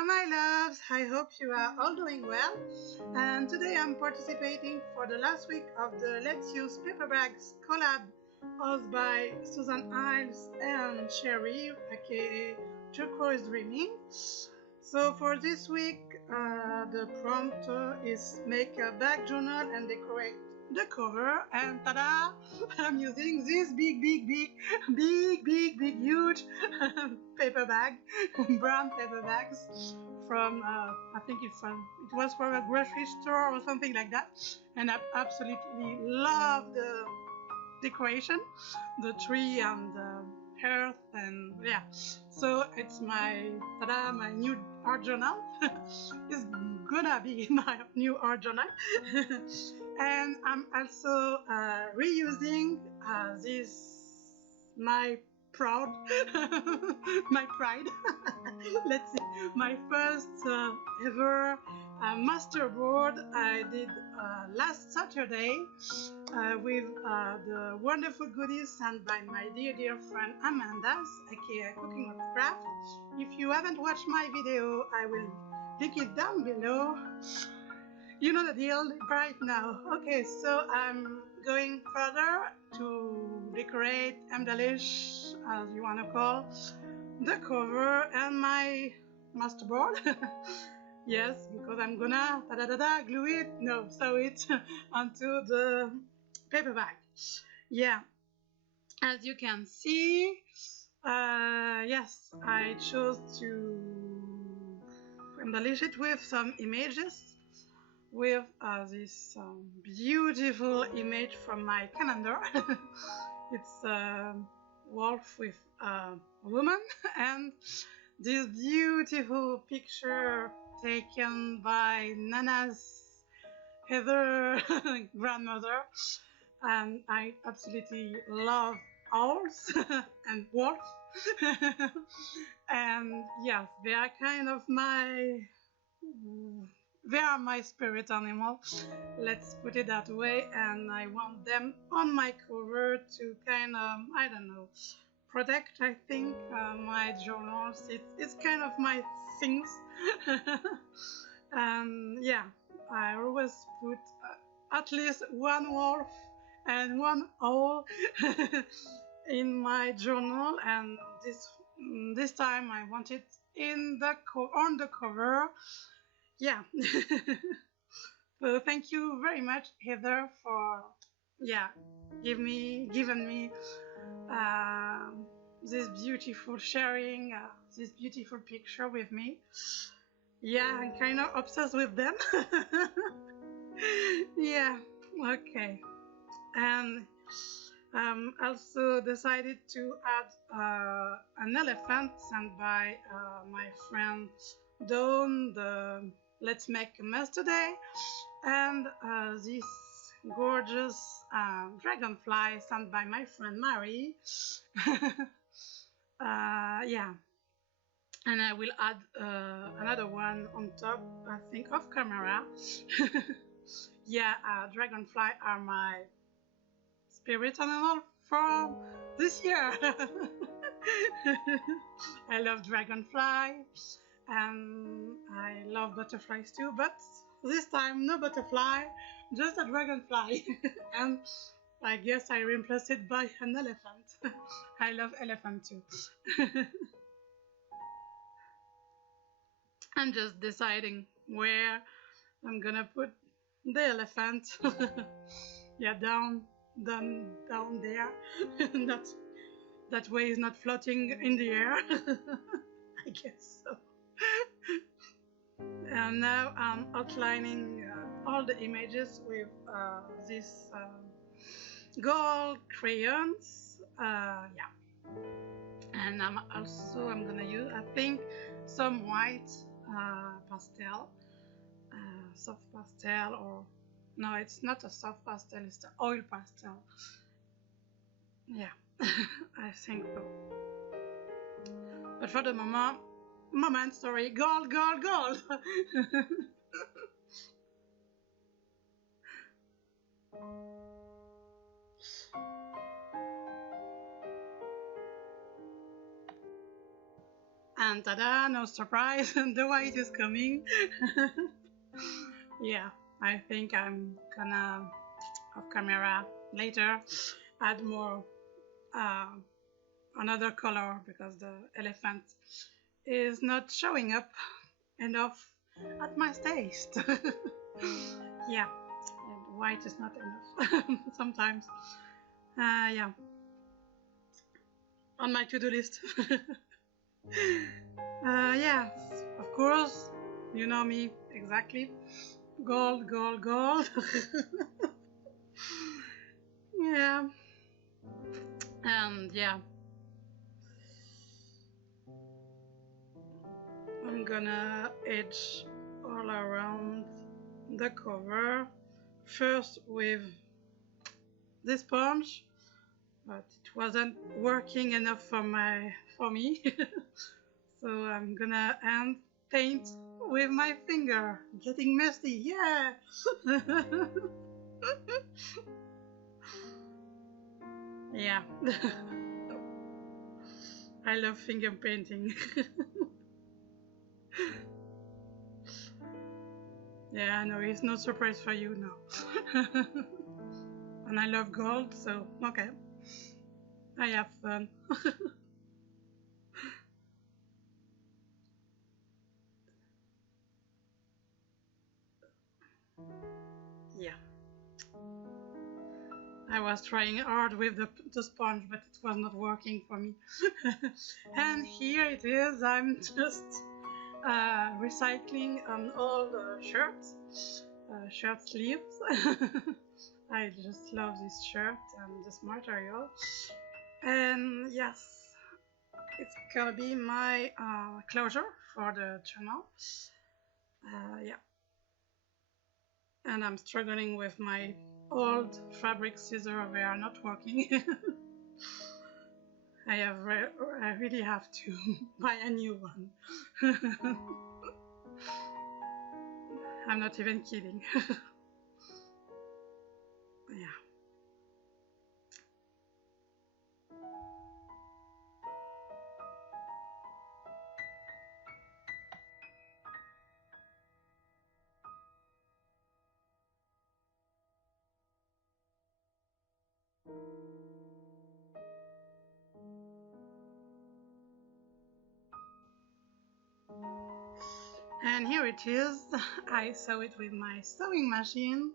Hello my loves, I hope you are all doing well, and today I'm participating for the last week of the Let's Use Paperbags collab hosted by Susan Hiles and Sherry, aka Turquoise Dreaming. So for this week, the prompt is make a bag journal and decorate the cover, and tada! I'm using this big, huge paper bag, brown paper bags from, I think it was from a grocery store or something like that, and I absolutely love the decoration, the tree and the earth, and yeah, so it's my new art journal. It's gonna be my new art journal. And I'm also reusing this my proud my pride let's see, my first ever masterboard I did last Saturday with the wonderful goodies sent by my dear friend Amanda, aka Cooking with Craft. If you haven't watched my video, I will link it down below. You know the deal right now. Okay, so I'm going further to decorate, embellish, as you want to call, the cover and my masterboard. Yes, because I'm gonna glue it, no, sew it onto the paper bag. Yeah, as you can see, yes, I chose to embellish it with some images, with this beautiful image from my calendar. It's a wolf with a woman, and this beautiful picture taken by Nana's Heather grandmother, and I absolutely love owls and wolves. And yes, they are kind of my spirit animal, let's put it that way, and I want them on my cover to kind of, I don't know, protect, I think, my journals. It's kind of my things. And yeah, I always put at least one wolf and one owl in my journal, and this time I want it in the on the cover. Yeah. So thank you very much, Heather, for giving me this beautiful sharing, this beautiful picture with me. Yeah, I'm kind of obsessed with them. Yeah, okay. And also decided to add an elephant sent by my friend Dawn, the Let's Make a Mess Today, and this gorgeous dragonfly sent by my friend Mary. Yeah, and I will add another one on top, I think, off camera. Yeah, dragonfly are my spirit animal from this year. I love dragonfly, and I love butterflies too, but this time no butterfly, just a dragonfly. And I guess I replaced it by an elephant. I love elephant too. I'm just deciding where I'm gonna put the elephant. Yeah, down there. That way is not floating in the air. I guess so. And now I'm outlining all the images with these gold crayons. Yeah, and I'm gonna use, I think, some white pastel, soft pastel, or no, it's not a soft pastel, it's the oil pastel. Yeah, I think so. But for the moment, sorry, gold. And tada, no surprise, the white is coming. Yeah, I think I'm gonna, off camera later, add more another color because the elephant is not showing up enough at my taste. Yeah, and white is not enough sometimes. Yeah, on my to-do list. Yeah, of course, you know me exactly. Gold, gold, gold. Yeah, and yeah, I'm gonna edge all around the cover. First with this sponge, but it wasn't working enough for me. So I'm gonna end paint with my finger, getting messy. Yeah. Yeah. I love finger painting. Yeah, no, it's no surprise for you now. And I love gold, so okay. I have fun. Yeah. I was trying hard with the sponge, but it was not working for me. And here it is. I'm just recycling all the shirts, shirt sleeves. I just love this shirt and this material. And yes, it's gonna be my closure for the channel. Yeah, and I'm struggling with my old fabric scissors. They are not working. I really have to buy a new one. I'm not even kidding. Yeah. And here it is. I sew it with my sewing machine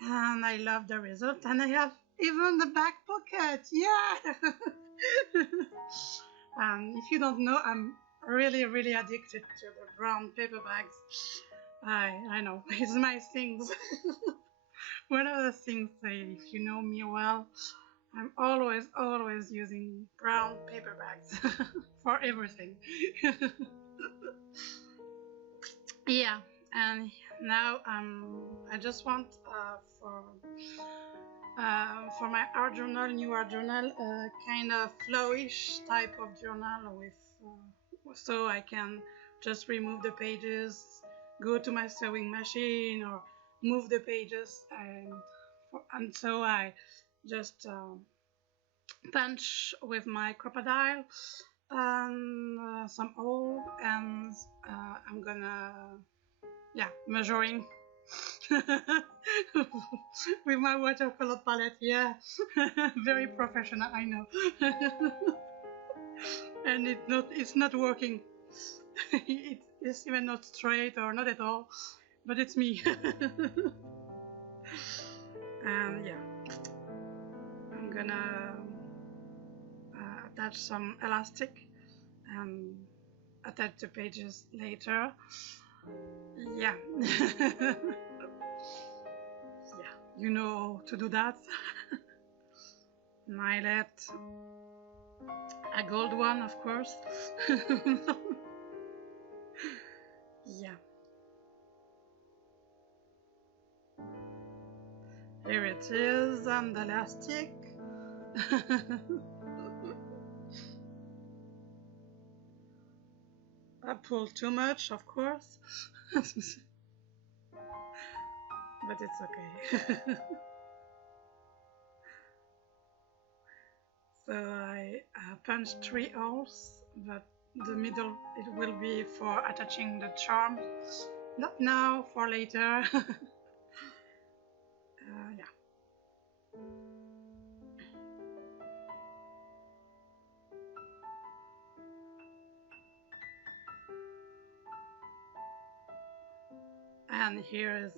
and I love the result, and I have even the back pocket. Yeah. And if you don't know, I'm really addicted to the brown paper bags. I know, it's my things. One of the things, if you know me well, I'm always using brown paper bags for everything. Yeah, and now I just want for my art journal, new art journal, kind of flowish type of journal with, so I can just remove the pages, go to my sewing machine, or move the pages, and so I just punch with my crocodile and some oil, and I'm gonna, yeah, measuring with my watercolor palette. Yeah. Very professional, I know. And it's not working. It's even not straight, or not at all, but it's me. And yeah, I'm gonna attach some elastic and attach the pages later. Yeah. Yeah, you know to do that. An eyelet, a gold one, of course. Yeah. Here it is, and the elastic. I pulled too much, of course. But it's okay. So I punched 3 holes, but The middle, it will be for attaching the charm. Not now, for later. Yeah. And here is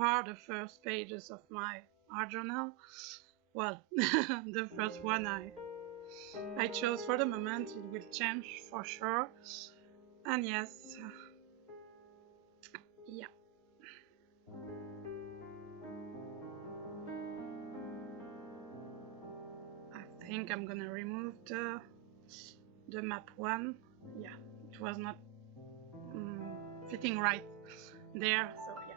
are the first pages of my art journal. Well, the first one I chose for the moment. It will change for sure. And yes, yeah. I think I'm gonna remove the map one. Yeah, it was not fitting right there, so yeah.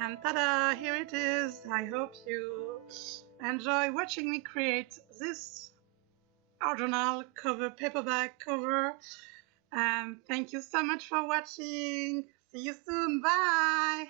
And ta-da, here it is. I hope you enjoy watching me create this art journal cover, paperback cover. And thank you so much for watching. See you soon. Bye.